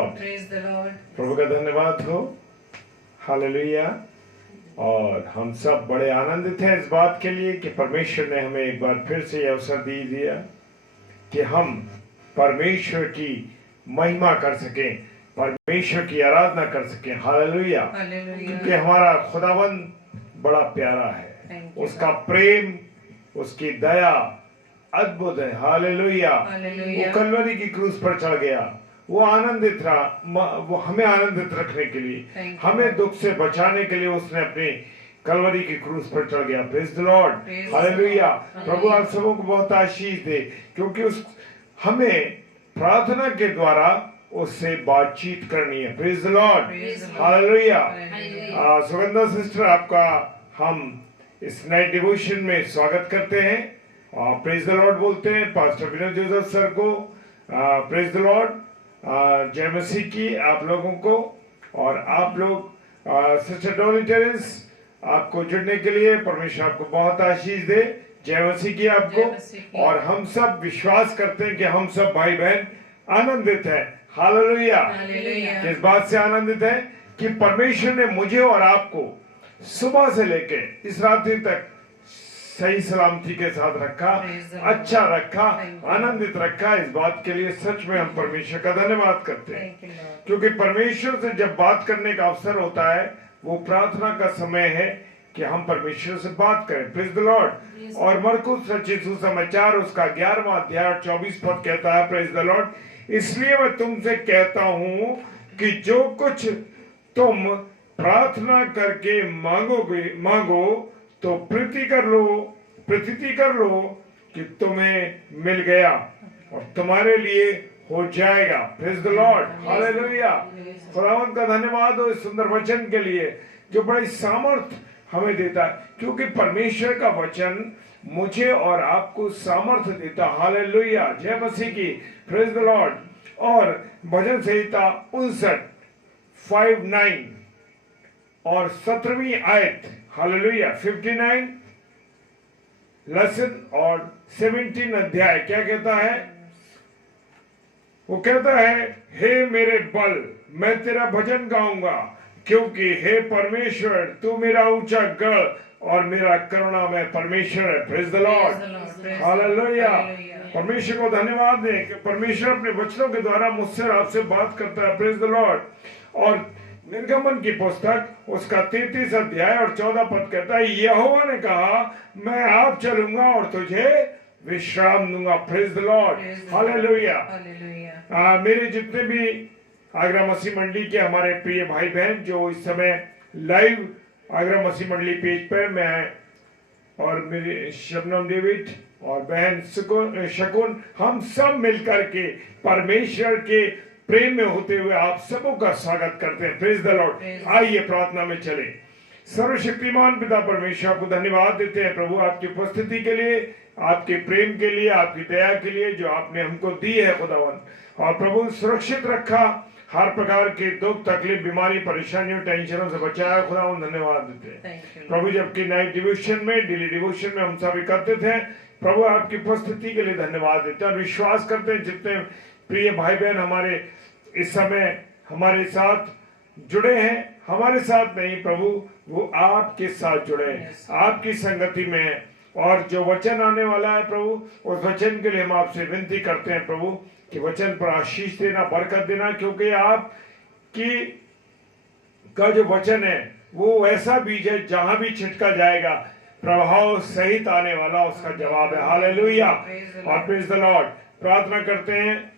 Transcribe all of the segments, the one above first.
Lord. Praise the Lord. प्रभु का धन्यवाद हो। हालेलुया। और हम सब बड़े आनंदित हैं इस बात के लिए कि परमेश्वर ने हमें एक बार फिर से यह अवसर दे दिया कि हम परमेश्वर की महिमा कर सकें, परमेश्वर की आराधना कर सकें। हालेलुया। क्योंकि हमारा खुदावंद बड़ा प्यारा है, उसका प्रेम, उसकी दया अद्भुत है। हालेलुया। वो कलवरी की क्रूस पर चढ़ गया, वो आनंदित रहा, वो हमें आनंदित रखने के लिए, हमें दुख से बचाने के लिए उसने अपनी कलवरी की क्रूस पर चढ़ गया। Praise the Lord. हालेलुया। प्रभु आप सबों को बहुत आशीष दे, क्योंकि उस हमें प्रार्थना के द्वारा उससे बातचीत करनी है। Praise the Lord. Hallelujah. Sugandha sister, आपका हम इस नए डिवोशन में स्वागत करते हैं और प्रेज द लॉर्ड बोलते हैं पास्टर विनोद जोसेफ सर को। Praise the Lord. जय मसीह की आप लोगों को। और आप लोग सिस्टर डॉली टेरेंस, आपको जुड़ने के लिए परमेश्वर आपको बहुत आशीष दे। जय मसीह की आपको। और हम सब विश्वास करते हैं कि हम सब भाई बहन आनंदित हैं। हालेलुया। किस बात से आनंदित है कि परमेश्वर ने मुझे और आपको सुबह से लेके इस रात्रि तक सही सलामती के साथ रखा, अच्छा रखा, आनंदित रखा। इस बात के लिए सच में हम परमेश्वर का धन्यवाद करते हैं, क्योंकि परमेश्वर से जब बात करने का अवसर होता है वो प्रार्थना का समय है कि हम परमेश्वर से बात करें। Praise the Lord. और मरकुस रचित सुसमाचार उसका 11वां अध्याय 24 पद कहता है, प्रेज द लॉर्ड, इसलिए मैं तुमसे कहता हूं कि जो कुछ तुम प्रार्थना करके मांगो तो प्रतीति कर लो कि तुम्हें मिल गया और तुम्हारे लिए हो जाएगा। Praise the Lord. हालेलुया। खुदावंद का धन्यवाद हो इस सुंदर वचन के लिए जो बड़ी सामर्थ हमें देता है, क्योंकि परमेश्वर का वचन मुझे और आपको सामर्थ देता। हालेलुया। जय मसीह की। Praise the Lord. और भजन संहिता 59:5-9 और 17वीं आयत, हालेलुया, 59 लेसन और 17 अध्याय क्या कहता है? वो कहता है, हे मेरे बल, मैं तेरा भजन गाऊंगा, क्योंकि हे परमेश्वर तू मेरा ऊंचा गढ़ और मेरा करुणामय परमेश्वर है। Praise the Lord. हालेलुया। परमेश्वर को धन्यवाद दें कि परमेश्वर अपने वचनों के द्वारा मुझसे और आपसे बात करता है। Praise the Lord. और निर्गमन की पुस्तक उसका 33 अध्याय और 14 पद कहता है, यहोवा ने कहा मैं आप चलूंगा और तुझे विश्राम दूंगा। Praise the Lord. हालेलुया। मेरे जितने भी आगरा मसीह मंडली के हमारे प्रिय भाई बहन जो इस समय लाइव आगरा मसीह मंडली पेज पर, मैं और मेरे शबनम डेविड और बहन शकुन, हम सब मिलकर के परमेश्वर के प्रेम में होते हुए आप सबों का स्वागत करते हैं। Praise the Lord. आइए प्रार्थना में चले। सर्वशक्तिमान पिता परमेश्वर को धन्यवाद देते हैं प्रभु आपकी उपस्थिति के लिए, आपके प्रेम के लिए, आपकी दया के लिए जो आपने हमको दी है खुदावन। और प्रभु सुरक्षित रखा, हर प्रकार के दुख तकलीफ बीमारी परेशानियों टेंशनों से बचाया खुदावन, धन्यवाद देते हैं प्रभु। जबकि नाइट डिवोशन में, डेली डिवोशन में हम सब एकत्रित हैं प्रभु, आपकी उपस्थिति के लिए धन्यवाद देते हैं। और विश्वास करते हैं जितने प्रिय भाई बहन हमारे इस समय हमारे साथ जुड़े हैं, हमारे साथ नहीं प्रभु, वो आपके साथ जुड़े हैं, आपकी संगति में है। और जो वचन आने वाला है प्रभु, उस वचन के लिए हम आपसे विनती करते हैं प्रभु कि वचन पर आशीष देना, बरकत देना, क्योंकि आपकी का जो वचन है वो ऐसा बीज है जहां भी छिटका जाएगा प्रभाव सहित आने वाला उसका जवाब है। हालेलुया। और प्रेज द लॉर्ड। प्रार्थना करते हैं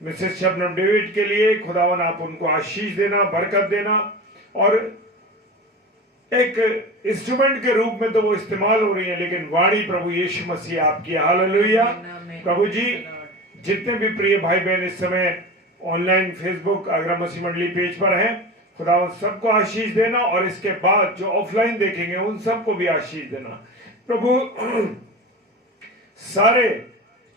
मिसेस शबनम डेविड के लिए, खुदावन आप उनको आशीष देना, बरकत देना, और एक इंस्ट्रूमेंट के रूप में तो वो इस्तेमाल हो रही है, लेकिन वाणी प्रभु यीशु मसीह आपकी। हालेलुया। प्रभु जी, जितने भी प्रिय भाई बहन इस समय ऑनलाइन फेसबुक आगरा मसीह मंडली पेज पर हैं, खुदावन सबको आशीष देना, और इसके बाद जो ऑफलाइन देखेंगे उन सबको भी आशीष देना प्रभु। सारे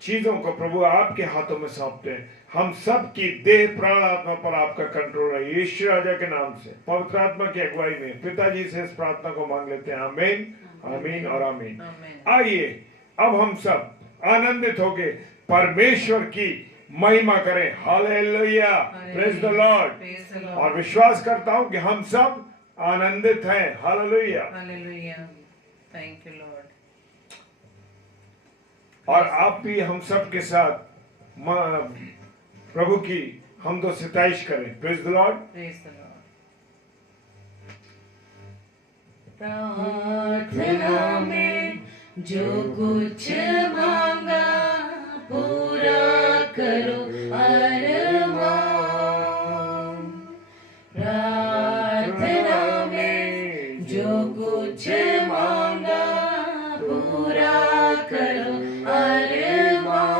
चीजों को प्रभु आपके हाथों में सौंपते हैं। हम सब की देह प्राण आत्मा पर आपका कंट्रोल है। यीशु राजा के नाम से पवित्र आत्मा की अगुवाई में पिताजी से इस प्रार्थना को मांग लेते हैं। आमीन, आमीन और आमीन। आइए अब हम सब आनंदित होके परमेश्वर की महिमा करें। Hallelujah, praise the Lord. और विश्वास करता हूं कि हम सब आनंदित हैं। Hallelujah, hallelujah, thank you Lord. और आप भी हम सब के साथ प्रभु की हमदो सिताइश करें। Praise the Lord, praise the Lord. प्रार्थना में जो कुछ मांगा पूरा करो अरमान। प्रार्थना में जो कुछ मांगा पूरा करो अरमान।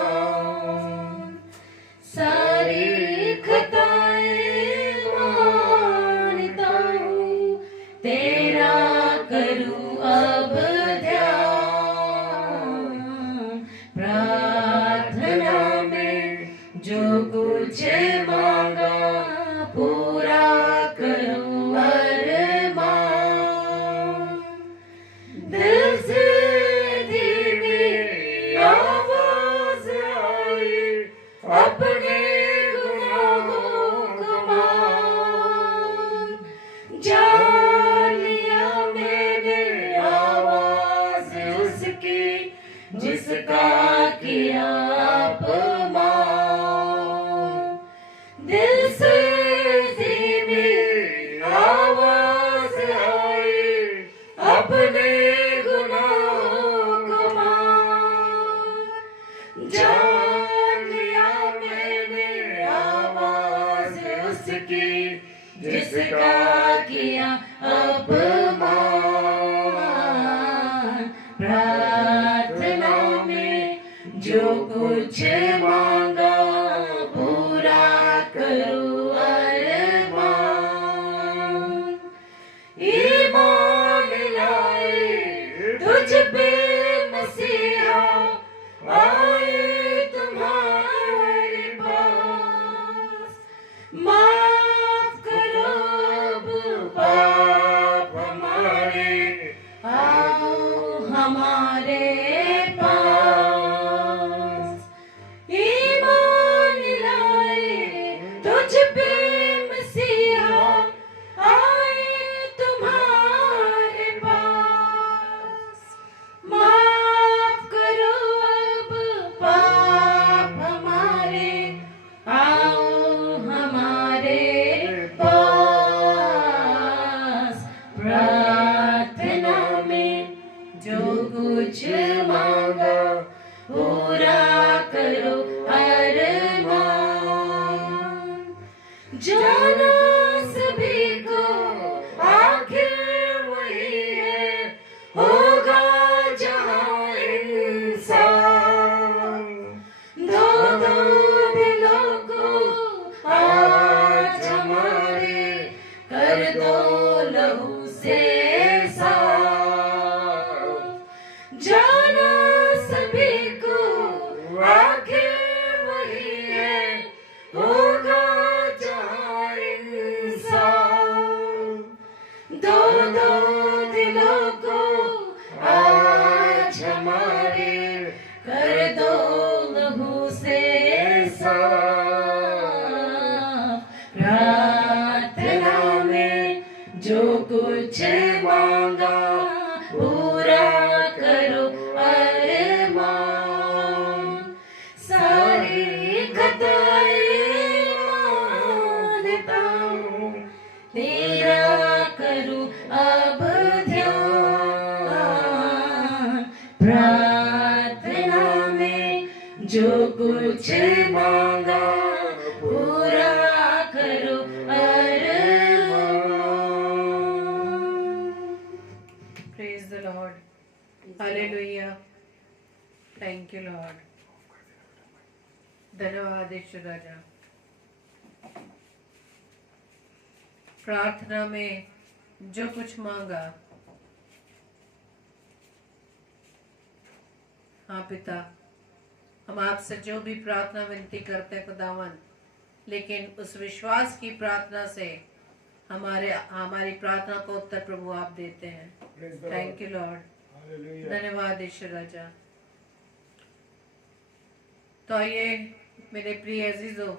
सारी खताएं मानता हूँ, तेरा करूँ अब ध्यान। प्रार्थना में जो कुछ मांगा पूरा करूँ अरमान। दिल से धीमी आवाज आई, अपने गुनाहों को मान। जान लिया मैंने आवाज उसकी, जिसका किया अपमान। दिल से धीमी आवाज आई, अपने गुनाहों को मान। जान लिया मैंने आवाज उसकी, जिसका किया अपमान। प्रार्थना में जो कुछ मांगा पूरा करो अरमान। ईमान लाए तुझ पे मसीहा, आए तुम्हारे पास। माफ करो अब पाप हमारे, आओ हमारे पास। ईमान लाए तुझ पे मसीहा, आए तुम्हारे पास। माफ करो अब पाप हमारे, आओ हमारे पास। प्रार्थना में जो कुछ मांगा पूरा करो अरमान। जाना सभी को आखिर वही है, होगा जहाँ इंसान। दो दो दिलों को आज हमारे, कर दो लहू से साफ। जाना सभी को आखिर वही है, होगा जहाँ इंसान। दो दो दिलों को आज हमारे, कर दो लहू से साफ। प्रार्थना में जो कुछ मांगा पूरा करो अरमान। सारी खताएं मानता हूँ, तेरा करूँ अब ध्यान। प्रार्थना में जो कुछ मांगा पूरा करो अरमान। Praise the Lord, hallelujah, thank you Lord. धन्यवाद ईश्वर राजा। प्रार्थना में जो कुछ मांगा, हाँ पिता, हम आपसे जो भी प्रार्थना विनती करते हैं खुदावन, लेकिन उस विश्वास की प्रार्थना से हमारी प्रार्थना को उत्तर प्रभु आप देते हैं। थैंक यू लॉर्ड, धन्यवाद ईश्वर राजा। तो आइए मेरे प्रिय अजीजों,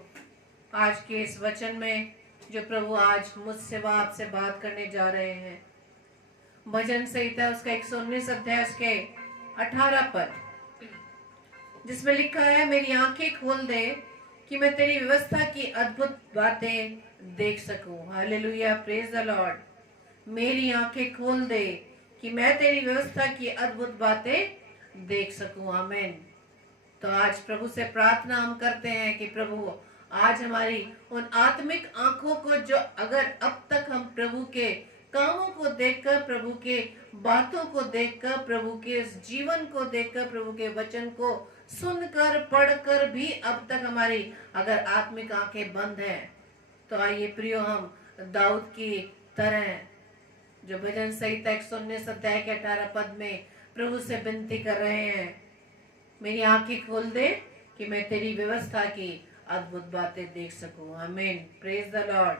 आज के इस वचन में जो प्रभु आज मुझसे व आपसे बात करने जा रहे हैं, भजन संहिता उसका 119 अध्याय उसके 18 पद, जिसमें लिखा है, मेरी आंखें खोल दे कि मैं तेरी व्यवस्था की अद्भुत बातें देख सकूं। Hallelujah, praise the Lord. मेरी आंखें खोल दे कि मैं तेरी व्यवस्था की अद्भुत बातें देख सकूं। आमीन। तो आज प्रभु से प्रार्थना हम करते हैं कि प्रभु आज हमारी उन आत्मिक आंखों को, जो अगर अब तक हम प्रभु के कामों को देखकर, प्रभु के बातों को देखकर, प्रभु के इस जीवन को देखकर, प्रभु के वचन को सुनकर पढ़कर भी अब तक हमारी अगर आत्मिक आंखें बंद हैं, तो आइए प्रियो हम दाऊद की तरह जो भजन संहिता 119 अध्याय के 18 पद में प्रभु से विनती कर रहे हैं, मेरी आंखें खोल दे कि मैं तेरी व्यवस्था की अद्भुत बातें देख सकूं। आमीन, प्रेज द लॉर्ड।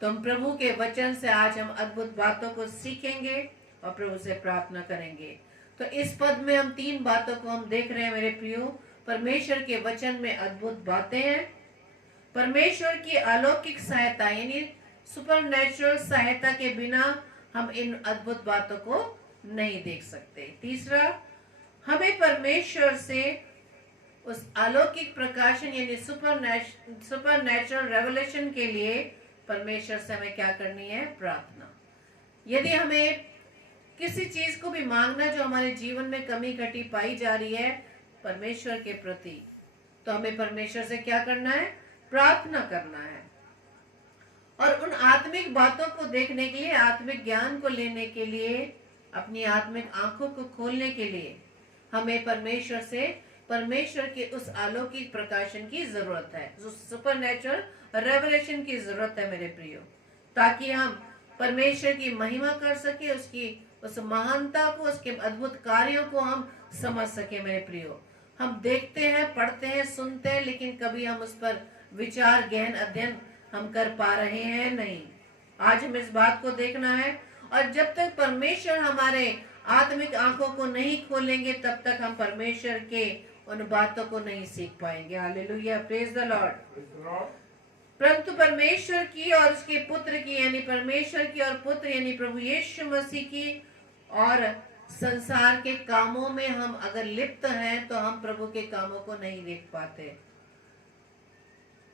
तो हम प्रभु के वचन से आज हम अद्भुत बातों को सीखेंगे और प्रभु से प्रार्थना करेंगे। तो इस पद में हम 3 बातों को हम देख रहे हैं मेरे प्रियो। परमेश्वर के वचन में अद्भुत बातें हैं, परमेश्वर की अलौकिक सहायता यानी सुपरनैचुरल सहायता के बिना हम इन अद्भुत बातों को नहीं देख सकते। तीसरा, हमें परमेश्वर से उस अलौकिक प्रकाशन यानी सुपरनैचुरल रेवलेशन के लिए परमेश्वर से हमें क्या करनी है? प्रार्थना। यदि हमें किसी चीज को भी मांगना जो हमारे जीवन में कमी घटी पाई जा रही है परमेश्वर के प्रति, तो हमें परमेश्वर से क्या करना है? प्रार्थना करना है। और उन आत्मिक बातों को देखने के लिए, आत्मिक ज्ञान को लेने के लिए, अपनी आत्मिक आंखों को खोलने के लिए हमें परमेश्वर से परमेश्वर के उस अलौकिक प्रकाशन की जरूरत है, जो सुपरनैचुरल रेवलेशन की जरूरत है मेरे प्रियो, ताकि हम परमेश्वर की महिमा कर सके, उसकी उस महानता को, उसके अद्भुत कार्यों को हम समझ सके मेरे प्रियो। हम देखते हैं, पढ़ते हैं, सुनते हैं, लेकिन कभी हम उस पर विचार गहन अध्ययन हम कर पा रहे हैं नहीं। आज हम इस बात को देखना है, और जब तक परमेश्वर हमारे आत्मिक आंखों को नहीं खोलेंगे तब तक हम परमेश्वर के उन बातों को नहीं सीख पाएंगे। Hallelujah, praise the Lord. परंतु परमेश्वर की और उसके पुत्र की यानी परमेश्वर की और पुत्र यानी प्रभु यीशु मसीह की और संसार के कामों में हम अगर लिप्त हैं तो हम प्रभु के कामों को नहीं देख पाते।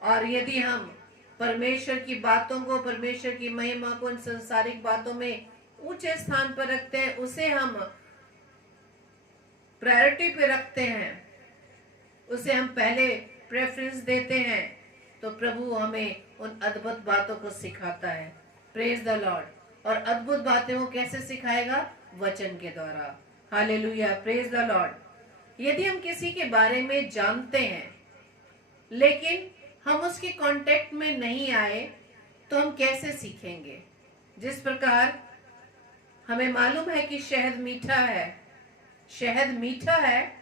और यदि हम परमेश्वर की बातों को, परमेश्वर की महिमा को, इन संसारिक बातों में ऊंचे स्थान पर रखते हैं, उसे हम प्रायोरिटी पे रखते हैं, उसे हम पहले प्रेफरेंस देते हैं, तो प्रभु हमें उन अद्भुत बातों को सिखाता है। Praise the Lord. और अद्भुत बातें वो कैसे सिखाएगा? वचन के द्वारा। Hallelujah, praise the Lord. यदि हम किसी के बारे में जानते हैं लेकिन हम उसके कांटेक्ट में नहीं आए तो हम कैसे सीखेंगे? जिस प्रकार हमें मालूम है कि शहद मीठा है, शहद मीठा है,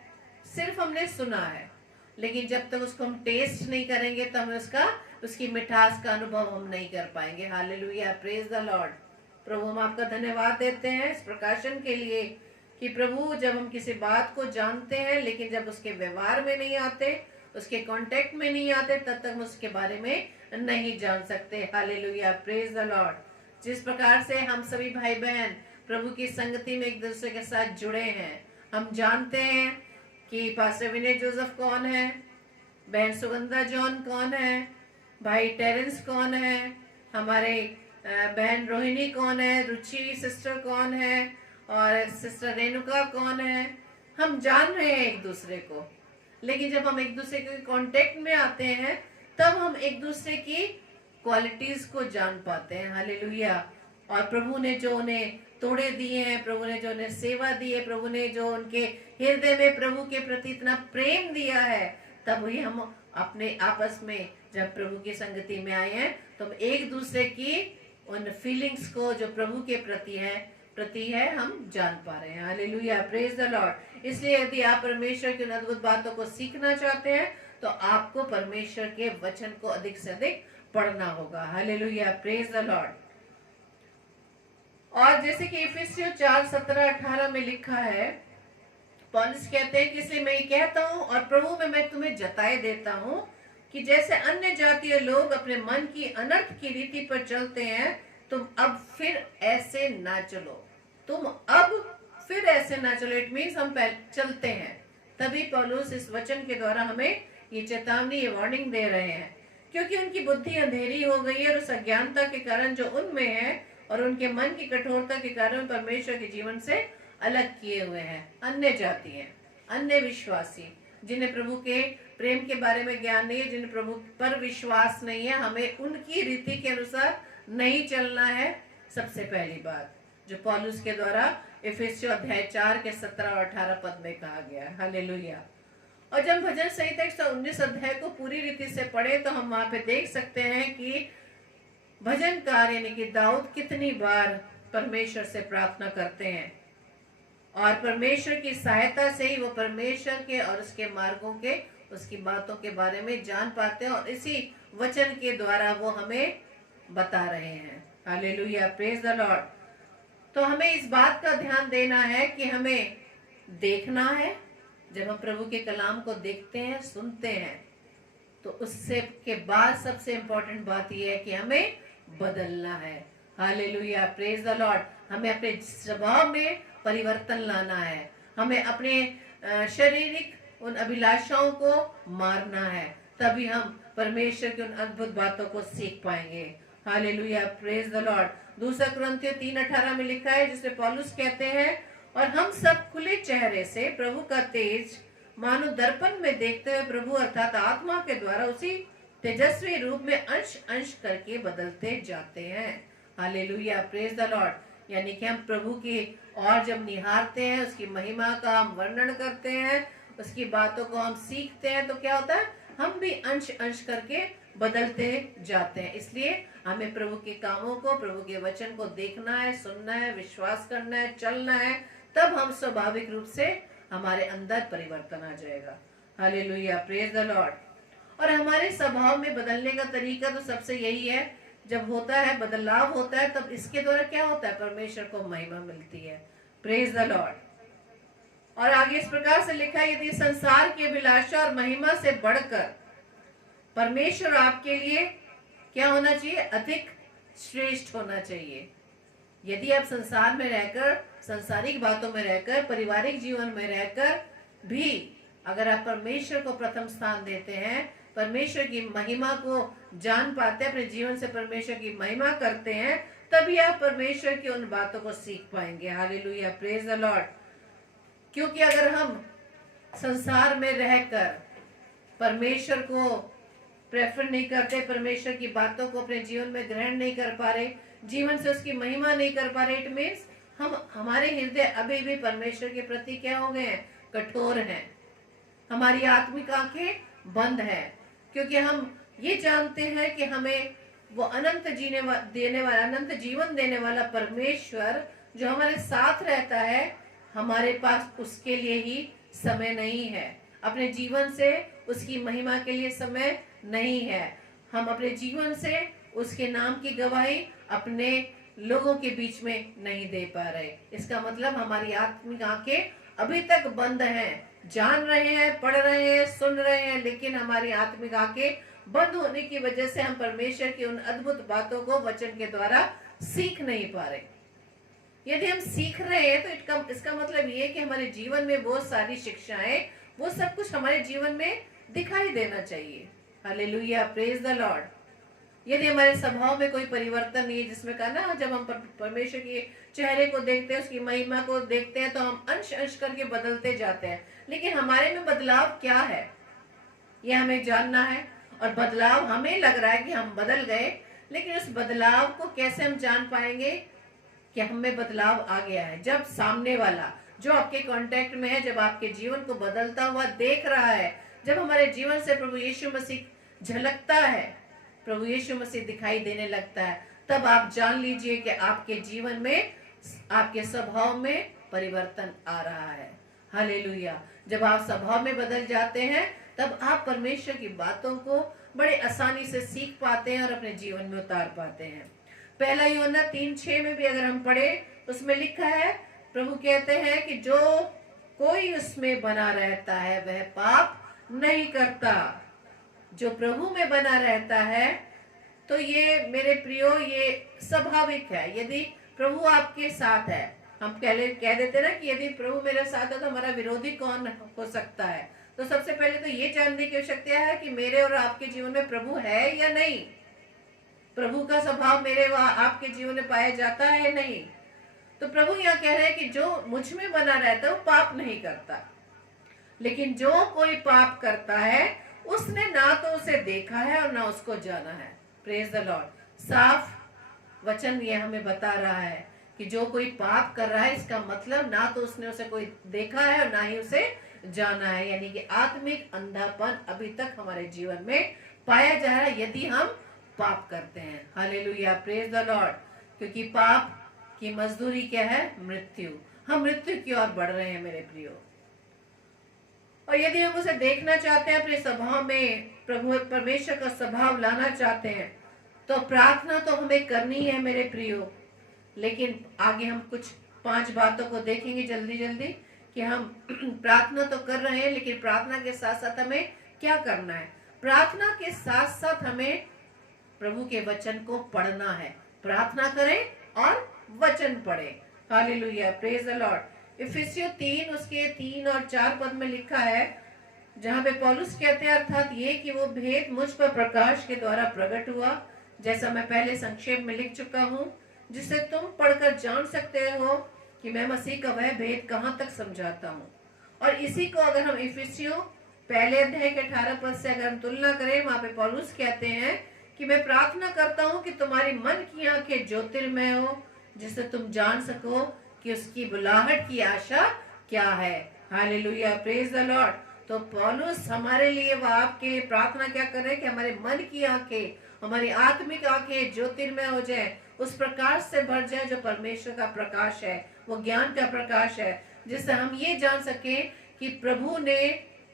सिर्फ हमने सुना है, लेकिन जब तक उसको हम टेस्ट नहीं करेंगे तो हमें उसकी मिठास का अनुभव हम नहीं कर पाएंगे। Hallelujah, praise the Lord. प्रभु हम आपका धन्यवाद देते हैं इस प्रकाशन के लिए कि प्रभु जब हम किसी बात को जानते हैं लेकिन जब उसके व्यवहार में नहीं आते, उसके कांटेक्ट में नहीं आते, तब तक हम उसके बारे में नहीं जान सकते। Hallelujah, praise the Lord. जिस प्रकार से हम सभी भाई बहन प्रभु की संगति में एक दूसरे के साथ जुड़े हैं, हम जानते हैं कि पास्टर विनय जोसेफ कौन है, बहन सुगंधा जॉन कौन है, भाई टेरेंस कौन है, हमारे बहन रोहिणी कौन है, रुचि सिस्टर कौन है और सिस्टर रेणुका कौन है। हम जान रहे हैं एक दूसरे को, लेकिन जब हम एक दूसरे के कांटेक्ट में आते हैं तब हम एक दूसरे की क्वालिटीज को जान पाते हैं। हालेलुया। और प्रभु ने जो उन्हें तोड़े दिए हैं, प्रभु ने जो उन्हें सेवा दी है, प्रभु ने जो उनके हृदय में प्रभु के प्रति इतना प्रेम दिया है, तब ही हम अपने आपस में जब प्रभु की संगति में आए हैं तो हम एक दूसरे की उन फीलिंग्स को जो प्रभु के प्रति है हम जान पा रहे हैं। Hallelujah, praise the Lord. इसलिए यदि आप परमेश्वर की उन अद्भुत बातों को सीखना चाहते हैं तो आपको परमेश्वर के वचन को अधिक से अधिक पढ़ना होगा। Hallelujah, praise the Lord. और जैसे कि इफिसियों 4:17-18 में लिखा है, पौलुस कहते हैं कि इसलिए मैं ये कहता हूँ और प्रभु में मैं तुम्हें जताए देता हूँ कि जैसे अन्य जातीय लोग अपने मन की अनर्थ की रीति पर चलते हैं, तुम अब फिर ऐसे ना चलो। तुम अब फिर ऐसे ना चलो, इट मीन्स हम चलते हैं। तभी पौलुस इस वचन के द्वारा हमें ये चेतावनी, ये वार्निंग दे रहे हैं, क्योंकि उनकी बुद्धि अंधेरी हो गई है और उस अज्ञानता के कारण जो उनमें है और उनके मन की कठोरता के कारण परमेश्वर के जीवन से अलग किए हुए हैं। अन्य जाति हैं, अन्य विश्वासी, जिन्हें प्रभु के प्रेम के बारे में ज्ञान नहीं है, जिन्हें प्रभु पर विश्वास नहीं है, हमें उनकी रीति के अनुसार नहीं चलना है। सबसे पहली बात जो पौलुस के द्वारा इफिसियों अध्याय 4 के 17 और 18 पद में कहा गया है। हालेलुया। और जब भजन संहिता 119 अध्याय को पूरी रीति से पढ़े तो हम वहां पे देख सकते हैं कि भजनकार यानी कि दाऊद कितनी बार परमेश्वर से प्रार्थना करते हैं और परमेश्वर की सहायता से ही वो परमेश्वर के और उसके मार्गों के, उसकी बातों के बारे में जान पाते हैं और इसी वचन के द्वारा वो हमें बता रहे हैं। Hallelujah, praise the Lord. तो हमें इस बात का ध्यान देना है कि हमें देखना है। जब हम प्रभु के कलाम को देखते हैं, सुनते हैं, तो उससे के बाद सबसे इंपॉर्टेंट बात यह है कि हमें बदलना है। Hallelujah, praise the Lord. हमें अपने स्वभाव में परिवर्तन लाना है। हमें अपने शारीरिक उन अभिलाषाओं को मारना है, तभी हम परमेश्वर की उन अद्भुत बातों को सीख पाएंगे। Hallelujah, praise the Lord. दूसरा कुरिन्थियों 3:18 में लिखा है, जिसमें पौलुस कहते हैं, और हम सब खुले चेहरे से प्रभु का तेज मानो दर्पण में देखते हुए प्रभु अर्थात आत्मा के द्वारा उसी तेजस्वी रूप में अंश अंश करके बदलते जाते हैं। Hallelujah, praise the Lord. यानी कि हम प्रभु की और जब निहारते हैं, उसकी महिमा का हम वर्णन करते हैं, उसकी बातों को हम सीखते हैं, तो क्या होता है, हम भी अंश अंश करके बदलते जाते हैं। इसलिए हमें प्रभु के कामों को, प्रभु के वचन को देखना है, सुनना है, विश्वास करना है, चलना है, तब हम स्वाभाविक रूप से हमारे अंदर परिवर्तन आ जाएगा। Hallelujah, praise the Lord. और हमारे स्वभाव में बदलने का तरीका तो सबसे यही है, जब होता है बदलाव होता है, तब इसके द्वारा क्या होता है, परमेश्वर को महिमा मिलती है। Praise the Lord. और आगे इस प्रकार से लिखा है, यदि संसार की अभिलाषा और महिमा से बढ़कर परमेश्वर आपके लिए क्या होना चाहिए, अधिक श्रेष्ठ होना चाहिए। यदि आप संसार में रहकर, संसारिक बातों में रहकर, पारिवारिक जीवन में रहकर भी अगर आप परमेश्वर को प्रथम स्थान देते हैं, परमेश्वर की महिमा को जान पाते हैं, अपने जीवन से परमेश्वर की महिमा करते हैं, तभी आप परमेश्वर की उन बातों को सीख पाएंगे। Hallelujah, praise the Lord. क्योंकि अगर हम संसार में रहकर परमेश्वर को प्रेफर नहीं करते, परमेश्वर की बातों को अपने जीवन में ग्रहण नहीं कर पा रहे, जीवन से उसकी महिमा नहीं कर पा रहे, इट मीन्स हमारे हृदय अभी भी परमेश्वर के प्रति क्या हो गए हैं, कठोर हैं। हमारी आत्मिक आंखें बंद हैं, क्योंकि हम ये जानते हैं कि हमें वो अनंत अनंत जीवन देने वाला परमेश्वर जो हमारे साथ रहता है, हमारे पास उसके लिए ही समय नहीं है, अपने जीवन से उसकी महिमा के लिए समय नहीं है। हम अपने जीवन से उसके नाम की गवाही अपने लोगों के बीच में नहीं दे पा रहे। इसका मतलब हमारी आत्मिक आंखें अभी तक बंद हैं, जान रहे हैं, पढ़ रहे हैं, सुन रहे हैं, लेकिन हमारी आत्मिक आंखें बंद होने की वजह से हम परमेश्वर की उन अद्भुत बातों को वचन के द्वारा सीख नहीं पा रहे। यदि हम सीख रहे हैं तो इसका मतलब ये है कि हमारे जीवन में बहुत सारी शिक्षाएं, वो सब कुछ हमारे जीवन में दिखाई देना चाहिए। Hallelujah, praise the Lord. यदि हमारे स्वभाव में कोई परिवर्तन नहीं है, जिसमें कहा ना, जब हम परमेश्वर के चेहरे को देखते हैं, उसकी महिमा को देखते हैं, तो हम अंश अंश करके बदलते जाते हैं, लेकिन हमारे में बदलाव क्या है ये हमें जानना है। और बदलाव हमें लग रहा है कि हम बदल गए, लेकिन उस बदलाव को कैसे हम जान पाएंगे कि हम में बदलाव आ गया है, जब सामने वाला जो आपके कांटेक्ट में है, जब आपके जीवन को बदलता हुआ देख रहा है, जब हमारे जीवन से प्रभु यीशु मसीह झलकता है, प्रभु यीशु मसीह दिखाई देने लगता है, तब आप जान लीजिए कि आपके जीवन में, आपके स्वभाव में परिवर्तन आ रहा है। हालेलुया। जब आप स्वभाव में बदल जाते हैं, तब आप परमेश्वर की बातों को बड़े आसानी से सीख पाते हैं और अपने जीवन में उतार पाते हैं। पहला यूहन्ना 3:6 में भी अगर हम पढ़े, उसमें लिखा है, प्रभु कहते हैं कि जो कोई उसमें बना रहता है वह पाप नहीं करता। जो प्रभु में बना रहता है, तो ये मेरे प्रियो ये स्वाभाविक है। यदि प्रभु आपके साथ है, हम कह देते ना कि यदि प्रभु मेरे साथ है तो हमारा विरोधी कौन हो सकता है। तो सबसे पहले तो ये जानने की आवश्यकता है कि मेरे और आपके जीवन में प्रभु है या नहीं। प्रभु का स्वभाव मेरे व आपके जीवन में पाया जाता है नहीं। तो प्रभु यहाँ कह रहे हैं कि जो मुझ में बना रहता है वो पाप नहीं करता, लेकिन जो कोई पाप करता है उसने ना तो उसे देखा है और ना उसको जाना है। Praise the Lord. साफ वचन ये हमें बता रहा है कि जो कोई पाप कर रहा है, इसका मतलब ना तो उसने उसे कोई देखा है और ना ही उसे जाना है। यानी कि आत्मिक अंधापन अभी तक हमारे जीवन में पाया जा रहा है यदि हम पाप करते हैं। Hallelujah, praise the Lord. क्योंकि पाप की मजदूरी क्या है? मृत्यु। हम मृत्यु की ओर बढ़ रहे हैं मेरे प्रियो। और यदि हम उसे देखना चाहते हैं, अपने स्वभाव में प्रभु परमेश्वर का स्वभाव लाना चाहते हैं, तो प्रार्थना तो हमें करनी है मेरे प्रियो। लेकिन आगे हम कुछ 5 बातों को देखेंगे जल्दी जल्दी कि हम प्रार्थना तो कर रहे हैं, लेकिन प्रार्थना के साथ साथ हमें क्या करना है। प्रार्थना के साथ साथ हमें प्रभु के वचन को पढ़ना है। प्रार्थना करें और वचन पढ़ें। Hallelujah, praise the Lord. इफिसियों 3 उसके 3 और 4 पद में लिखा है, जहाँ पे पौलुस कहते हैं अर्थात ये कि वो भेद मुझ पर प्रकाश के द्वारा प्रकट हुआ, जैसा मैं पहले संक्षेप में लिख चुका हूँ, जिससे तुम पढ़कर जान सकते हो कि मैं मसीह का वह भेद कहाँ तक समझाता हूँ। और इसी को अगर हम इफिसियों पहले अध्याय के 18 पद से अगर हम तुलना करें, वहां पे पौलुस कहते हैं कि मैं प्रार्थना करता हूँ कि तुम्हारी मन की आंखें ज्योतिर्मय हो, जिससे तुम जान सको कि उसकी बुलाहट की आशा क्या है। Hallelujah, praise the Lord. तो पौलुस हमारे लिए व आपके लिए प्रार्थना क्या कर रहे हैं कि हमारे मन की आंखें, हमारी आत्मिक आंखें ज्योतिर्मय हो जाए, उस प्रकाश से भर जाए जो परमेश्वर का प्रकाश है, वो ज्ञान का प्रकाश है, जिससे हम ये जान सकें कि प्रभु ने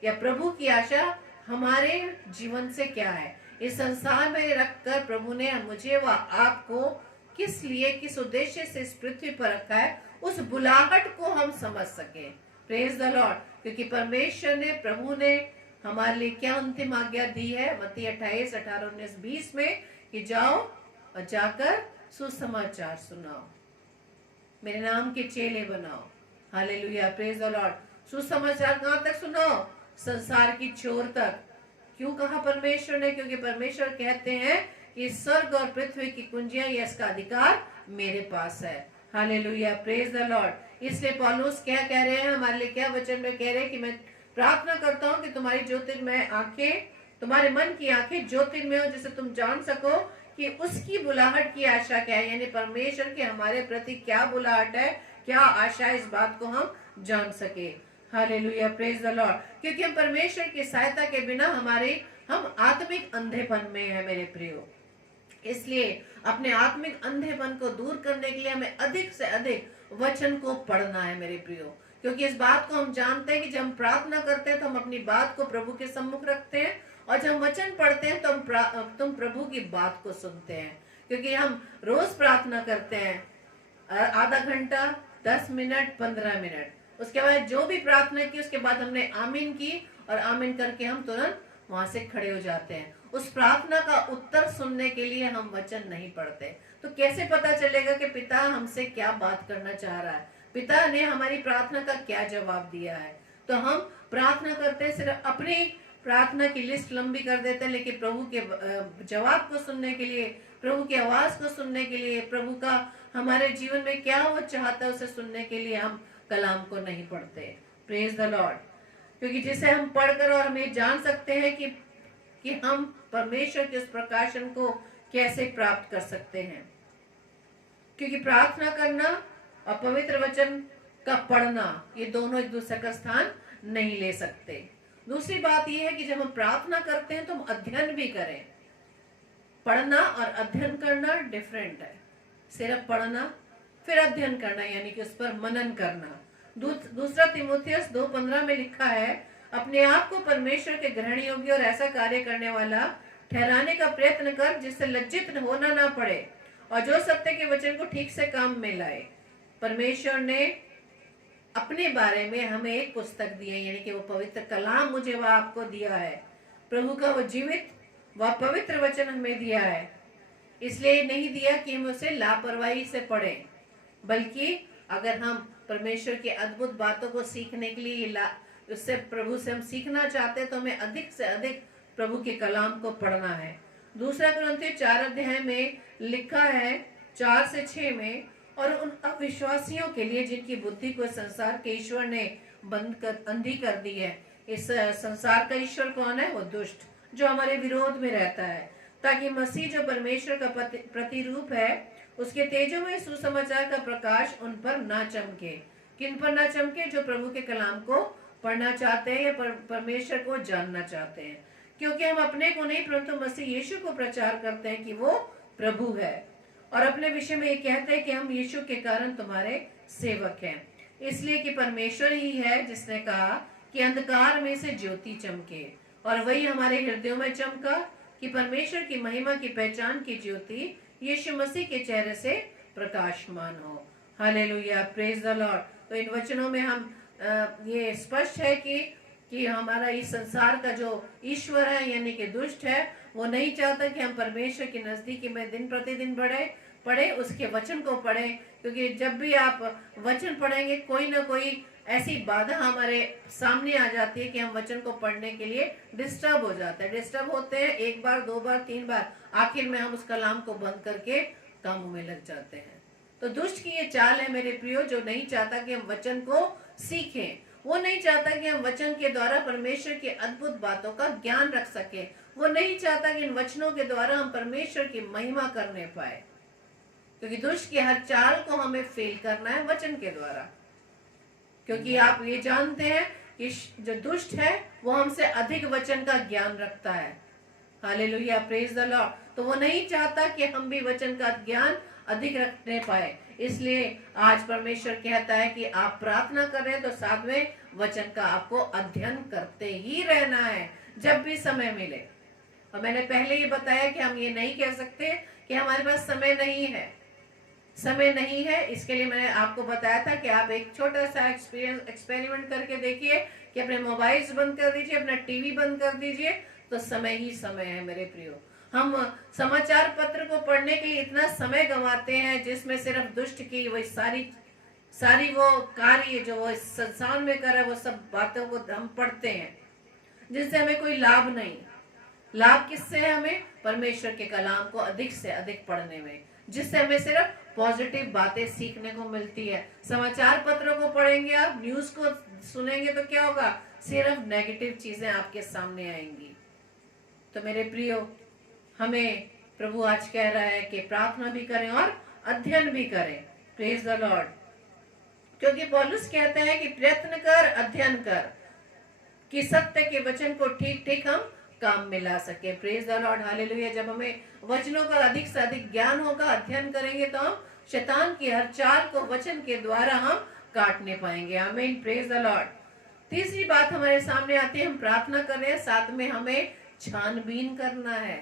या प्रभु की आशा हमारे जीवन से क्या है। इस संसार में रखकर प्रभु ने मुझे व आपको किस लिए, किस उद्देश्य से इस पृथ्वी पर रखा है, उस बुलाहट को हम समझ सके। Praise the Lord. क्योंकि परमेश्वर ने, प्रभु ने हमारे लिए क्या अंतिम आज्ञा दी है, मत्ती 28, 18, 19, 20 में कि जाओ और जाकर सुसमाचार सुनाओ, मेरे नाम के चेले बनाओ। Hallelujah, praise the Lord. सुसमाचार कहाँ तक सुनाओ? संसार की छोर तक। क्यों कहा परमेश्वर ने? क्योंकि परमेश्वर कहते हैं कि स्वर्ग और पृथ्वी की कुंजियां या इसका अधिकार मेरे पास है। Hallelujah, praise the Lord. इसलिए पौलुस क्या कह रहे हैं हमारे लिए, क्या वचन में कह रहे हैं कि मैं प्रार्थना करता हूँ कि तुम्हारी ज्योतिर्मय आंखें, तुम्हारे मन की आंखें ज्योतिर्मय हो, जिससे तुम जान सको कि उसकी बुलाहट की आशा क्या है। यानी परमेश्वर की हमारे प्रति क्या बुलाहट है, क्या आशा है, इस बात को हम जान सके। Hallelujah, praise the Lord. क्योंकि हम परमेश्वर की सहायता के बिना हम आत्मिक अंधेपन में है मेरे प्रियो। इसलिए अपने आत्मिक अंधेपन को दूर करने के लिए हमें अधिक से अधिक वचन को पढ़ना है मेरे प्रियो। क्योंकि इस बात को हम जानते हैं कि जब हम प्रार्थना करते हैं तो हम अपनी बात को प्रभु के सम्मुख रखते हैं, और जब हम वचन पढ़ते हैं तो तुम प्रभु की बात को सुनते हैं। क्योंकि हम रोज प्रार्थना करते हैं, आधा घंटा, 10 मिनट, 15 मिनट, उसके बाद जो भी प्रार्थना की उसके बाद हमने आमीन की, और आमीन करके हम तुरंत वहां से खड़े हो जाते हैं। उस प्रार्थना का उत्तर सुनने के लिए हम वचन नहीं पढ़ते। तो कैसे पता चलेगा कि पिता हमसे क्या बात करना चाह रहा है, पिता ने हमारी प्रार्थना का क्या जवाब दिया है। तो हम प्रार्थना करते हैं, सिर्फ अपनी प्रार्थना की लिस्ट लंबी कर देते हैं, लेकिन प्रभु के जवाब को सुनने के लिए, प्रभु की आवाज को सुनने के लिए, प्रभु का हमारे जीवन में क्या वो चाहता है उसे सुनने के लिए हम कलाम को नहीं पढ़ते। Praise the Lord. क्योंकि जिसे हम पढ़कर और हमें जान सकते हैं कि हम परमेश्वर के उस प्रकाशन को कैसे प्राप्त कर सकते हैं। क्योंकि प्रार्थना करना और पवित्र वचन का पढ़ना, ये दोनों एक दूसरे का स्थान नहीं ले सकते। दूसरी बात यह है कि जब हम प्रार्थना करते हैं तो हम अध्ययन भी करें। पढ़ना और अध्ययन करना डिफरेंट है। सिर्फ पढ़ना फिर अध्ययन करना, यानी कि उस पर मनन करना। दूसरा तीमुथियुस 2:15 में लिखा है, अपने आप को परमेश्वर के ग्रहण योग्य और ऐसा कार्य करने वाला ठहराने का प्रयत्न कर जिससे लज्जित होना ना पड़े, और जो सत्य के वचन को ठीक से काम में लाए। परमेश्वर ने अपने बारे में हमें एक पुस्तक दी है, यानी कि वो पवित्र कलाम मुझे वह आपको दिया है। प्रभु का वो जीवित व पवित्र वचन हमें दिया है। इसलिए नहीं दिया कि हम उसे लापरवाही से पढ़ें, बल्कि अगर हम परमेश्वर की अद्भुत बातों को सीखने के लिए उससे प्रभु से हम सीखना चाहते हैं, तो हमें अधिक से अधिक प्रभु के कलाम को पढ़ना है। दूसरा कुरिन्थियों 4 अध्याय में लिखा है 4 से 6 में, और उन अविश्वासियों के लिए जिनकी बुद्धि को संसार के ईश्वर ने अंधी कर दी है। इस संसार का ईश्वर कौन है? वो दुष्ट, जो हमारे विरोध में रहता है, ताकि मसीह जो परमेश्वर का प्रतिरूप है उसके तेजोमय सुसमाचार का प्रकाश उन पर ना चमके। किन पर ना चमके? जो प्रभु के कलाम को पढ़ना चाहते हैं या परमेश्वर को जानना चाहते हैं। क्योंकि हम अपने को नहीं परंतु मसीह यीशु को प्रचार करते हैं कि वो प्रभु है, और अपने विषय में ये कहते हैं कि हम यीशु के कारण तुम्हारे सेवक हैं। इसलिए कि परमेश्वर ही है जिसने कहा कि अंधकार में से ज्योति चमके, और वही हमारे हृदयों में चमका कि परमेश्वर की महिमा की पहचान की ज्योति यीशु मसीह के चेहरे से प्रकाशमान हो। Hallelujah, praise the Lord. तो इन वचनों में हम ये स्पष्ट है कि हमारा इस संसार का जो ईश्वर है यानी कि दुष्ट है, वो नहीं चाहता कि हम परमेश्वर के नजदीकी में दिन प्रतिदिन पढ़े, उसके वचन को पढ़ें। क्योंकि जब भी आप वचन पढ़ेंगे, कोई ना कोई ऐसी बाधा हमारे सामने आ जाती है कि हम वचन को पढ़ने के लिए डिस्टर्ब हो जाते हैं। डिस्टर्ब होते हैं 1 बार, 2 बार, 3 बार, आखिर में हम उस कलाम को बंद करके कामों में लग जाते हैं। तो दुष्ट की ये चाल है मेरे प्रियो, जो नहीं चाहता कि हम वचन को सीखें। वो नहीं चाहता कि हम वचन के द्वारा परमेश्वर की अद्भुत बातों का ज्ञान रख सके। वो नहीं चाहता कि इन वचनों के द्वारा हम परमेश्वर की महिमा करने पाए, क्योंकि दुष्ट की हर चाल को हमें फेल करना है वचन के द्वारा। क्योंकि आप ये जानते हैं कि जो दुष्ट है वो हमसे अधिक वचन का ज्ञान रखता है। Hallelujah, praise the Lord. तो वो नहीं चाहता कि हम भी वचन का ज्ञान अधिक रखने पाए। इसलिए आज परमेश्वर कहता है कि आप प्रार्थना करें तो साथ में वचन का आपको अध्ययन करते ही रहना है जब भी समय मिले। और मैंने पहले ये बताया कि हम ये नहीं कह सकते कि हमारे पास समय नहीं है। समय नहीं है, इसके लिए मैंने आपको बताया था कि आप एक छोटा सा एक्सपेरिमेंट करके देखिए कि अपने मोबाइल्स बंद कर दीजिए, अपना टीवी बंद कर दीजिए, तो समय ही समय है मेरे प्रियो। हम समाचार पत्र को पढ़ने के लिए इतना समय गंवाते हैं जिसमें सिर्फ दुष्ट की वही सारी वो कार्य जो वो इस संसार में कर रहा है, वो सब बातों को हम पढ़ते हैं जिससे हमें कोई लाभ नहीं। लाभ किससे है? हमें परमेश्वर के कलाम को अधिक से अधिक पढ़ने में, जिससे हमें सिर्फ पॉजिटिव बातें सीखने को मिलती है। समाचार पत्रों को पढ़ेंगे आप, न्यूज को सुनेंगे तो क्या होगा? सिर्फ नेगेटिव चीजें आपके सामने आएंगी। तो मेरे प्रियो, हमें प्रभु आज कह रहा है कि प्रार्थना भी करें और अध्ययन भी करें। Praise the Lord. क्योंकि पौलुस कहते हैं कि प्रयत्न कर, अध्ययन कर, कि सत्य के वचन को ठीक ठीक हम काम में ला सके। Praise the Lord, hallelujah. जब हमें वचनों का अधिक से अधिक ज्ञान होगा, अध्ययन करेंगे, तो हम शैतान की हर चाल को वचन के द्वारा हम काटने पाएंगे। आमीन, प्रेज द लॉर्ड। तीसरी बात हमारे सामने आती है, हम प्रार्थना कर रहे हैं, साथ में हमें छानबीन करना है।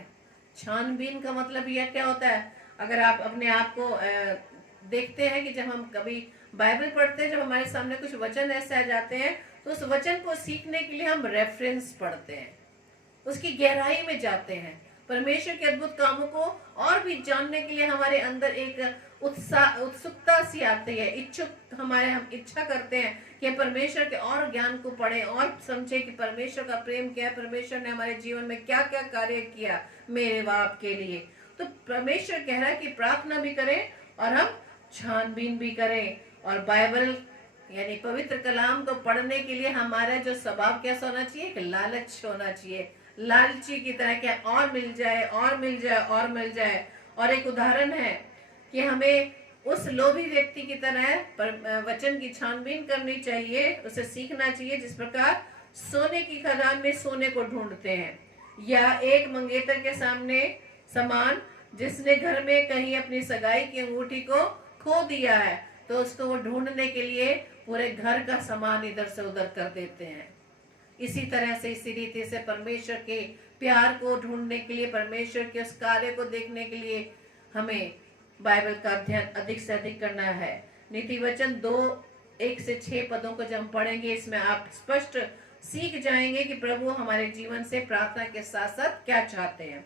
छानबीन का मतलब यह क्या होता है? अगर आप अपने आप को देखते हैं कि जब हम कभी बाइबल पढ़ते हैं, जब हमारे सामने कुछ वचन ऐसे आ जाते हैं, तो उस वचन को सीखने के लिए हम रेफरेंस पढ़ते हैं, उसकी गहराई में जाते हैं। परमेश्वर के अद्भुत कामों को और भी जानने के लिए हमारे अंदर एक उत्सुकता सी आती है, हम इच्छा करते हैं कि परमेश्वर के और ज्ञान को पढ़ें और समझे कि परमेश्वर का प्रेम क्या है, परमेश्वर ने हमारे जीवन में क्या क्या कार्य किया मेरे बाप के लिए। तो परमेश्वर कह रहा है कि प्रार्थना भी करें और हम छानबीन भी करें। और बाइबल यानी पवित्र कलाम को पढ़ने के लिए हमारा जो स्वभाव कैसा होना चाहिए? एक लालच होना चाहिए, लालची की तरह, क्या और मिल जाए और मिल जाए और मिल जाए। और एक उदाहरण है कि हमें उस लोभी व्यक्ति की तरह वचन की छानबीन करनी चाहिए, उसे सीखना चाहिए, जिस प्रकार सोने की खदान में सोने को ढूंढते हैं, या एक मंगेतर के सामने समान जिसने घर में कहीं अपनी सगाई की अंगूठी को खो दिया है, तो उसको वो ढूंढने के लिए पूरे घर का सामान इधर से उधर कर देते हैं। इसी तरह से, इसी रीति से परमेश्वर के प्यार को ढूंढने के लिए, परमेश्वर के उस कार्य को देखने के लिए हमें बाइबल का अध्ययन अधिक से अधिक करना है। नीति वचन 2 1 से 6 पदों को जब हम पढ़ेंगे, इसमें आप स्पष्ट सीख जाएंगे कि प्रभु हमारे जीवन से प्रार्थना के साथ साथ क्या चाहते हैं।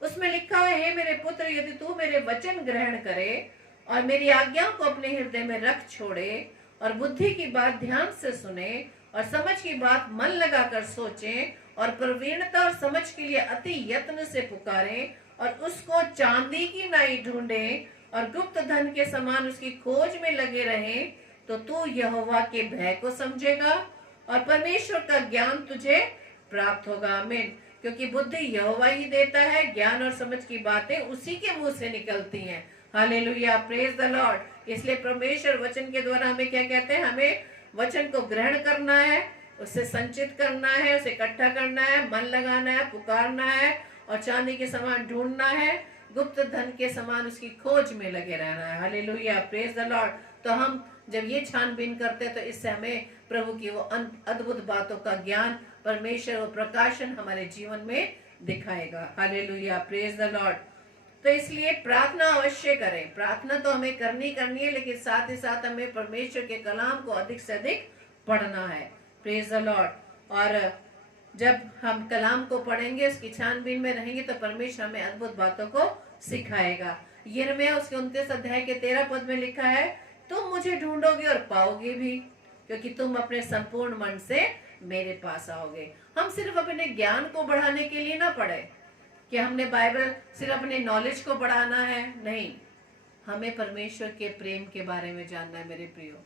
उसमें लिखा है, हे मेरे पुत्र, यदि तू मेरे वचन ग्रहण करे और मेरी आज्ञाओं को अपने हृदय में रख छोड़े और बुद्धि की बात ध्यान से सुने और समझ की बात मन लगाकर सोचे और प्रवीणता और समझ के लिए अति यत्न से पुकारे और उसको चांदी की नाई ढूंढे और गुप्त धन के समान उसकी खोज में लगे रहे, तो तू यहोवा के भय को समझेगा और परमेश्वर का ज्ञान तुझे प्राप्त होगा। आमीन। क्योंकि बुद्धि यहोवा ही देता है, ज्ञान और समझ की बातें उसी के मुंह से निकलती हैं। Hallelujah, praise the Lord. इसलिए परमेश्वर वचन के द्वारा हमें क्या कहते हैं? हमें वचन को ग्रहण करना है, उसे संचित करना है, उसे इकट्ठा करना है, मन लगाना है, पुकारना है और चांदी के समान ढूंढना है, गुप्त धन के समान उसकी खोज में लगे रहना है। Hallelujah, praise the Lord. तो हम जब ये छानबीन करते हैं तो इससे हमें प्रभु की वो अद्भुत बातों का ज्ञान, परमेश्वर वो प्रकाशन हमारे जीवन में दिखाएगा। Hallelujah, praise the Lord. तो इसलिए प्रार्थना अवश्य करें। प्रार्थना तो हमें करनी है, लेकिन साथ ही साथ हमें परमेश्वर के कलाम को अधिक से अधिक पढ़ना है। Praise the Lord. और जब हम कलाम को पढ़ेंगे, उसकी छानबीन में रहेंगे, तो परमेश्वर हमें अद्भुत बातों को सिखाएगा। यिर्मयाह उसके 29 अध्याय के 13 पद में लिखा है, तुम मुझे ढूंढोगे और पाओगे भी, क्योंकि तुम अपने संपूर्ण मन से मेरे पास आओगे। हम सिर्फ अपने ज्ञान को बढ़ाने के लिए ना पढ़े कि हमने बाइबल सिर्फ अपने नॉलेज को बढ़ाना है, नहीं, हमें परमेश्वर के प्रेम के बारे में जानना है मेरे प्रियो।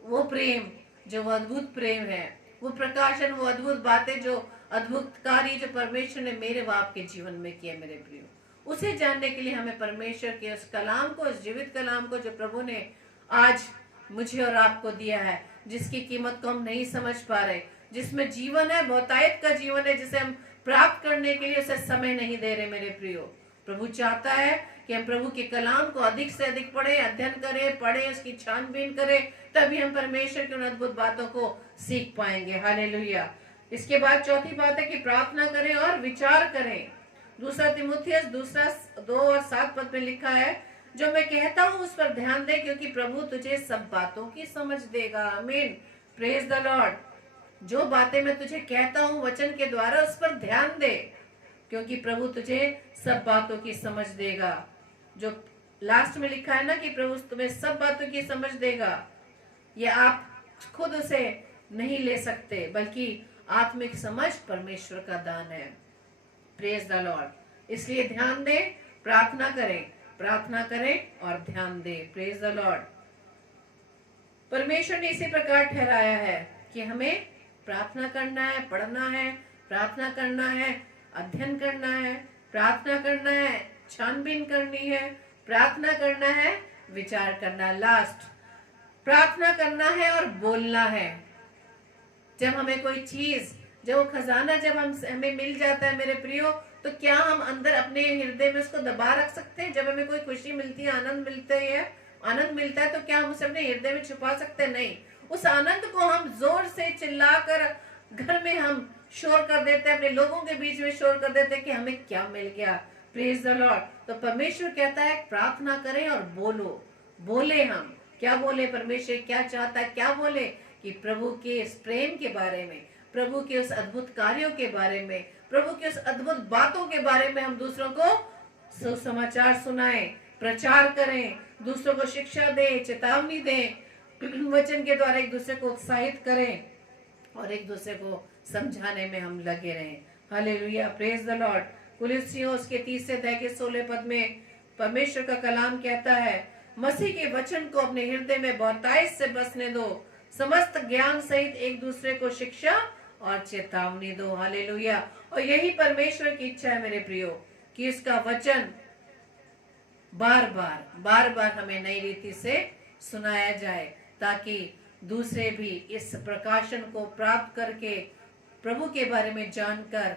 वो प्रेम जो वो अद्भुत प्रेम है, वो प्रकाशन, वो अद्भुत बातें जो अद्भुत कार्य जो परमेश्वर ने मेरे व आपके जीवन में किया मेरे प्रियो, उसे जानने के लिए हमें परमेश्वर के उस कलाम को, उस जीवित कलाम को जो प्रभु ने आज मुझे और आपको दिया है, जिसकी कीमत को हम नहीं समझ पा रहे, जिसमें जीवन है, बहुतायत का जीवन है, जिसे हम प्राप्त करने के लिए उसे समय नहीं दे रहे मेरे प्रियो। प्रभु चाहता है कि हम प्रभु के कलाम को अधिक से अधिक पढ़ें, अध्ययन करें, पढ़ें, उसकी छानबीन करें, तभी हम परमेश्वर की उन अद्भुत बातों को सीख पाएंगे। हालेलुया। इसके बाद चौथी बात है कि प्रार्थना करें और विचार करें। 2 तीमुथियुस 2:7 पद में लिखा है, जो मैं कहता हूँ उस पर ध्यान दे, क्योंकि प्रभु तुझे सब बातों की समझ देगा। आमीन, प्रेज द लॉर्ड। जो बातें मैं तुझे कहता हूँ वचन के द्वारा, उस पर ध्यान दे, क्योंकि प्रभु तुझे सब बातों की समझ देगा। जो लास्ट में लिखा है ना कि प्रभु तुम्हें सब बातों की समझ देगा, ये आप खुद उसे नहीं ले सकते, बल्कि आत्मिक समझ परमेश्वर का दान है। Praise the Lord. इसलिए ध्यान दें, प्रार्थना करें और ध्यान दें। Praise the Lord. परमेश्वर ने इसी प्रकार ठहराया है कि हमें प्रार्थना करना है, पढ़ना है, प्रार्थना करना है, अध्ययन करना है, प्रार्थना करना है, छानबीन करनी है, प्रार्थना करना है, विचार करना है। लास्ट, प्रार्थना करना है और बोलना है। जब हमें कोई चीज, जब वो खजाना जब हमें मिल जाता है मेरे प्रियो, तो क्या हम अंदर अपने हृदय में उसको दबा रख सकते हैं? जब हमें कोई खुशी मिलती है, आनंद मिलता है, तो क्या हम उसे अपने हृदय में छुपा सकते हैं? नहीं। उस आनंद को हम जोर से चिल्लाकर घर में हम शोर कर देते हैं, अपने लोगों के बीच में शोर कर देते हैं कि हमें क्या मिल गया। Praise the Lord. तो परमेश्वर कहता है प्रार्थना करें और बोले। हम क्या बोले? परमेश्वर क्या चाहता है, क्या बोले? कि प्रभु के इस प्रेम के बारे में, प्रभु के उस अद्भुत कार्यों के बारे में, प्रभु के उस अद्भुत बातों के बारे में हम दूसरों को सुसमाचार सुनाएं, प्रचार करें, दूसरों को शिक्षा दें, चेतावनी दें, वचन के द्वारा एक दूसरे को उत्साहित करें और एक दूसरे को समझाने में हम लगे रहें। Hallelujah, praise the Lord. कुलुस्सियों उसके 30 अध्याय के 16 पद में परमेश्वर का कलाम कहता है, मसीह के वचन को अपने हृदय में बहुतायत से बसने दो, समस्त ज्ञान सहित एक दूसरे को शिक्षा और चेतावनी दो। हालेलुया। और यही परमेश्वर की इच्छा है मेरे प्रियो, कि इसका वचन बार बार हमें नई रीति से सुनाया जाए, ताकि दूसरे भी इस प्रकाशन को प्राप्त करके प्रभु के बारे में जानकर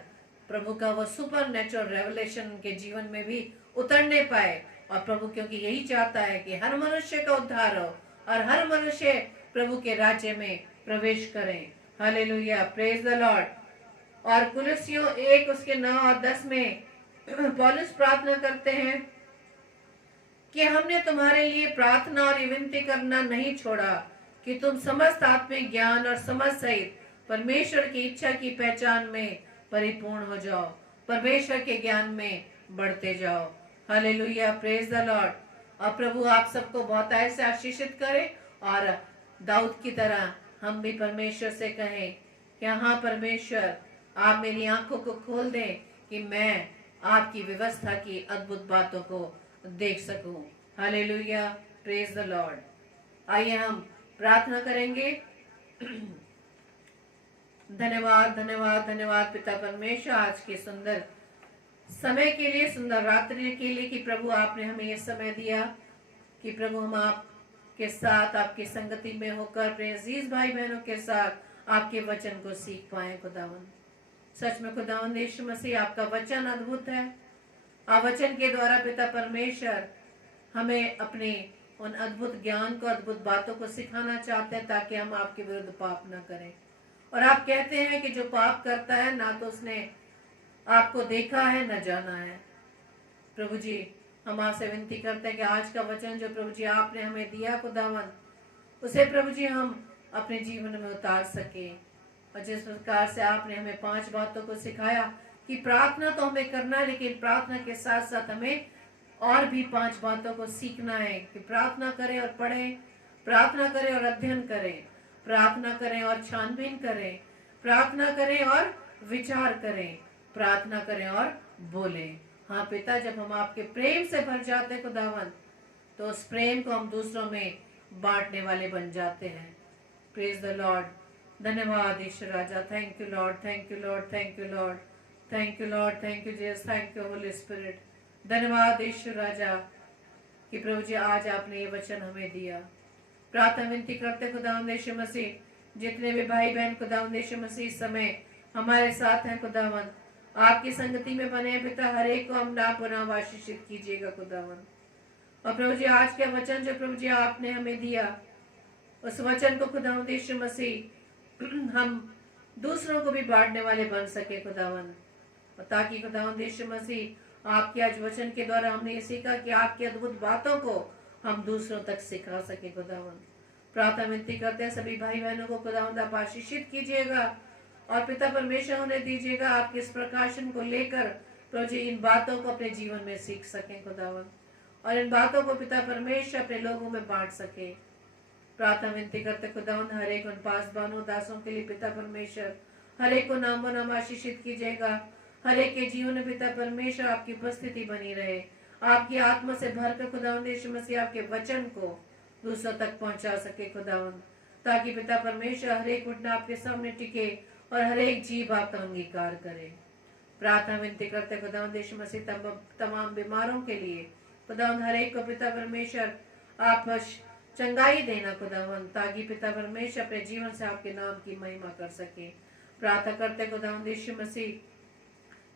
प्रभु का वो सुपर नेचुरल रेवलेशन के जीवन में भी उतरने पाए। और प्रभु क्योंकि यही चाहता है कि हर मनुष्य का उद्धार हो और हर मनुष्य प्रभु के राज्य में प्रवेश करें। Hallelujah, praise the Lord. और कुलुस्सियों 1 उसके 9 और 10 में पौलुस प्रार्थना करते हैं कि हमने तुम्हारे लिए प्रार्थना और विनती करना नहीं छोड़ा कि तुम समस्त आत्मिक ज्ञान और समझ सहित परमेश्वर की इच्छा की पहचान में परिपूर्ण हो जाओ, परमेश्वर के ज्ञान में बढ़ते जाओ। Hallelujah, praise the Lord. और प्रभु आप सबको बहुत ऐसे आशीषित करे और दाऊद की तरह हम भी परमेश्वर से कहें कि हाँ परमेश्वर, आप मेरी आंखों को खोल दें कि मैं आपकी व्यवस्था की अद्भुत बातों को देख सकूं। Hallelujah, praise the Lord. आइए हम प्रार्थना करेंगे। धन्यवाद धन्यवाद धन्यवाद पिता परमेश्वर, आज के सुंदर समय के लिए, सुंदर रात्रि के लिए कि प्रभु आपने हमें ये समय दिया कि प्रभु हम आपके साथ आपकी संगति में होकर अपने अजीज भाई बहनों के साथ आपके वचन को सीख पाए। खुदावन, सच में खुदावन यीशु मसीह, आपका वचन अद्भुत है। आप वचन के द्वारा पिता परमेश्वर हमें अपने उन अद्भुत ज्ञान को, अद्भुत बातों को सिखाना चाहते हैं ताकि हम आपके विरुद्ध पाप न करें। और आप कहते हैं कि जो पाप करता है ना तो उसने आपको देखा है न जाना है। प्रभु जी, हम आपसे विनती करते हैं कि आज का वचन जो प्रभु जी आपने हमें दिया खुदावन, उसे प्रभु जी हम अपने जीवन में उतार सके। और जिस प्रकार से आपने हमें 5 बातों को सिखाया कि प्रार्थना तो हमें करना है, लेकिन प्रार्थना के साथ साथ हमें और भी 5 बातों को सीखना है कि प्रार्थना करें और पढ़ें, प्रार्थना करें और अध्ययन करें, प्रार्थना करें और छानबीन करें, प्रार्थना करें और विचार करें, प्रार्थना करें और बोलें। हाँ पिता, जब हम आपके प्रेम से भर जाते खुदावन, तो उस प्रेम को हम दूसरों में बांटने वाले बन जाते हैं। Praise the Lord. धन्यवाद ईश्वर राजा। Thank you Lord, thank you Lord, thank you Lord, thank you Lord, thank you Jesus, thank you Holy Spirit. धन्यवाद ईश्वर राजा कि प्रभु जी आज आपने ये वचन हमें दिया। प्रार्थना विनती करते खुदावंद यीशु मसीह, जितने भी भाई बहन खुदावंद यीशु मसीह इस समय हमारे साथ हैं खुदावंद, आपकी संगति में बने हैं पिता, हर एक को हम ना पुनः आशीषित कीजिएगा खुदावंद। और प्रभु जी आज का वचन जो प्रभु जी आपने हमें दिया, उस वचन को खुदावंद यीशु मसीह हम दूसरों को भी बांटने वाले बन सके खुदावंद। और ताकि खुदावंद यीशु मसीह आपके आज वचन के द्वारा हमने ये सीखा कि आपकी अद्भुत बातों को हम दूसरों तक सिखा सके खुदावंद। प्रार्थना विनती करते हैं सभी भाई बहनों को खुदावंद आप आशीषित कीजिएगा और पिता परमेश्वर उन्हें दीजिएगा आपके इस प्रकाशन को लेकर प्रभु जी इन बातों को अपने जीवन में सीख सकें खुदावंद, और इन बातों को पिता परमेश्वर अपने लोगों में बांट सके। प्रार्थना विनती करते खुदावंद हर एक उन 5 बानों दासों के लिए पिता परमेश्वर हर एक को नामो नाम आशीषित कीजिएगा। हर एक के जीवन में पिता परमेश्वर आपकी उपस्थिति बनी रहे, आपकी आत्मा से भरकर खुदावंद यीशु मसीह आपके वचन को दूसरों तक पहुंचा सके खुदावंद, ताकि पिता परमेश्वर हर एक उठना आपके सामने टिके और हर एक जीव आपका अंगीकार करे। प्रार्थना विनती करते खुदावंद यीशु मसीह तमाम बीमारों के लिए खुदावंद हर एक को पिता परमेश्वर आप चंगाई देना खुदावंद, ताकि पिता परमेश्वर अपने जीवन से आपके नाम की महिमा कर सके। प्रार्थना करते खुदावंद यीशु मसीह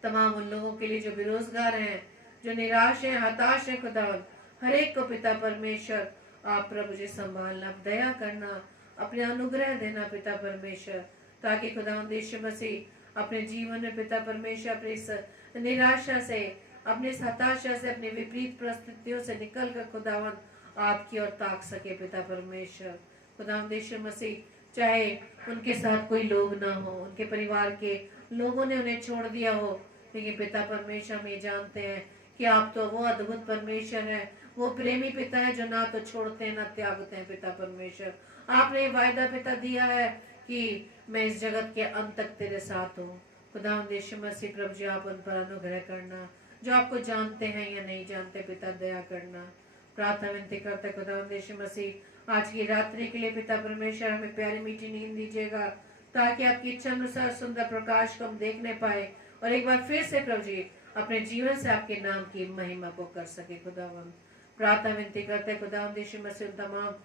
तमाम उन लोगों के लिए जो बेरोजगार हैं, जो निराश हैं, हताश हैं खुदावंद, हर एक को पिता परमेश्वर आप प्रभु जी संभालना, दया करना, अपने अनुग्रह देना पिता परमेश्वर, ताकि खुदावंद यीशु मसीह अपने जीवन में पिता परमेश्वर अपनी इस निराशा से, अपनी इस हताशा से, अपनी विपरीत परिस्थितियों से निकल कर खुदावंद आपकी ओर ताक सके पिता परमेश्वर। खुदावंद यीशु मसीह चाहे उनके साथ कोई लोग ना हो, उनके परिवार के लोगों ने उन्हें छोड़ दिया हो, लेकिन पिता परमेश्वर हम ये जानते हैं कि आप तो वो अद्भुत परमेश्वर है, वो प्रेमी पिता है जो ना तो छोड़ते हैं ना त्यागते हैं पिता परमेश्वर। आपने वायदा पिता दिया है कि मैं इस जगत के अंत तक तेरे साथ हूँ। खुदावंद यीशु मसीह प्रभु जी आप उन पर अनुग्रह करना, जो आपको जानते हैं या नहीं जानते पिता दया करना। प्रार्थना विनती करते खुदावंद यीशु मसीह आज की रात्रि के लिए पिता परमेश्वर हमें प्यारी मीठी नींद दीजिएगा, ताकि आपकी इच्छा अनुसार सुंदर प्रकाश को हम देखने पाए और एक बार फिर से प्रभु जी अपने जीवन से आपके नाम की महिमा को कर सके खुदावंद। प्रार्थना विनती करते खुदावंद यीशु मसीह तमाम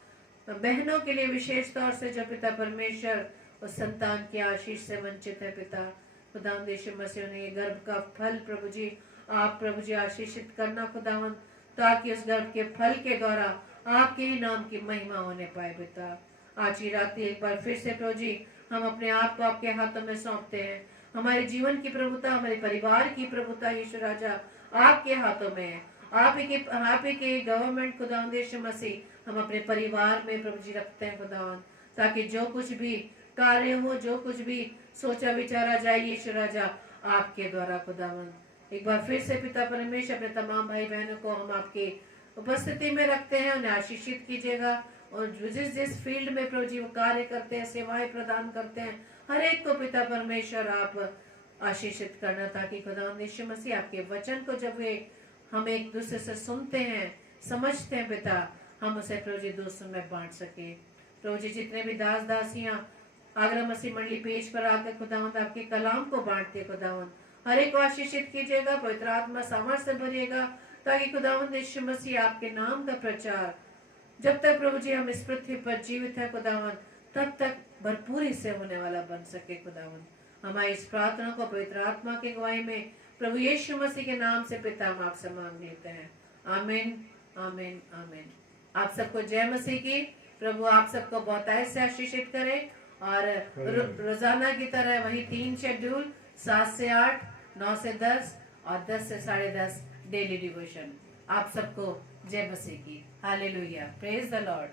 बहनों के लिए विशेष तौर से जो पिता परमेश्वर उस संतान की आशीष से वंचित है पिता, खुदावंद यीशु मसीह ने ये गर्भ का फल प्रभु जी आप प्रभु जी आशीषित करना खुदावंद, ताकि उस गर्भ के फल के द्वारा आपके ही नाम की महिमा होने पाए पिता। आज की रात एक बार फिर से प्रभु जी हम अपने आप को आपके हाथों में सौंपते हैं। हमारे जीवन की प्रभुता, हमारे परिवार की प्रभुता यीशु राजा आपके हाथों में है। आप ही के गवर्नमेंट खुदावंद यीशु मसीह हम अपने परिवार में प्रभु जी रखते हैं खुदावंद। ताकि जो कुछ भी कार्य हो, जो कुछ भी सोचा विचारा जाए यीशु राजा आपके द्वारा खुदावंद। एक बार फिर से पिता परमेश्वर अपने तमाम भाई बहनों को हम आपकी उपस्थिति में रखते हैं, उन्हें आशीषित कीजिएगा। और जिस जिस फील्ड में प्रभु जी वो कार्य करते हैं, सेवाएं प्रदान करते हैं, हर एक को पिता परमेश्वर आप आशीषित करना, ताकि खुदावंद यीशु मसीह आपके वचन को जब वे हम एक दूसरे से सुनते हैं, समझते हैं पिता, हम उसे प्रभु जी दूसरों में बांट सके। प्रभु जी जितने भी दास दासियां आगरा मसीह मंडली पेज पर आकर खुदावंद आपके कलाम को बांटते खुदावंद, हर एक को आशीषित कीजिएगा, पवित्र आत्मा सामर्थ्य से भरिएगा, ताकि खुदावंद यीशु मसीह आपके नाम का प्रचार जब तक प्रभु जी हम इस पृथ्वी पर जीवित है खुदावंद, तब तक भरपूरी से होने वाला बन सके खुदावंद। हमारी इस प्रार्थना को पवित्र आत्मा की गवाही में प्रभु यीशु मसीह के नाम से पिता हम आपसे मांग लेते हैं। आमीन, आमीन, आमीन। आप सबको जय मसीह की। प्रभु आप सबको बहुतायत से आशीषित करे। और रोजाना की तरह वही 3 शेड्यूल 7 से 8, 9 से 10 और 10 से 10:30 डेली डिवोशन। आप सबको जय मसीह की। Hallelujah, praise the Lord.